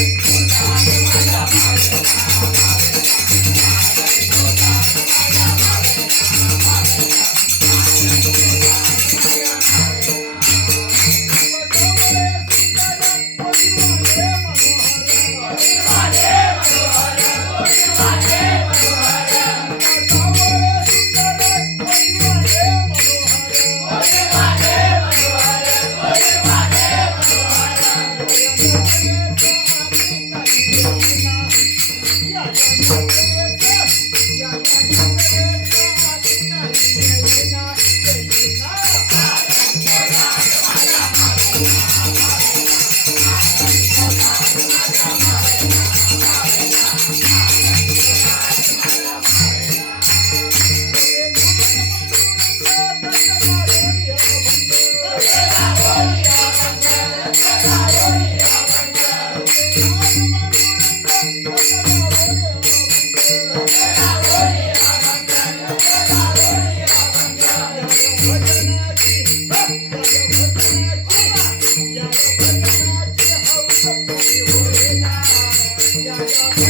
Porque Thank you.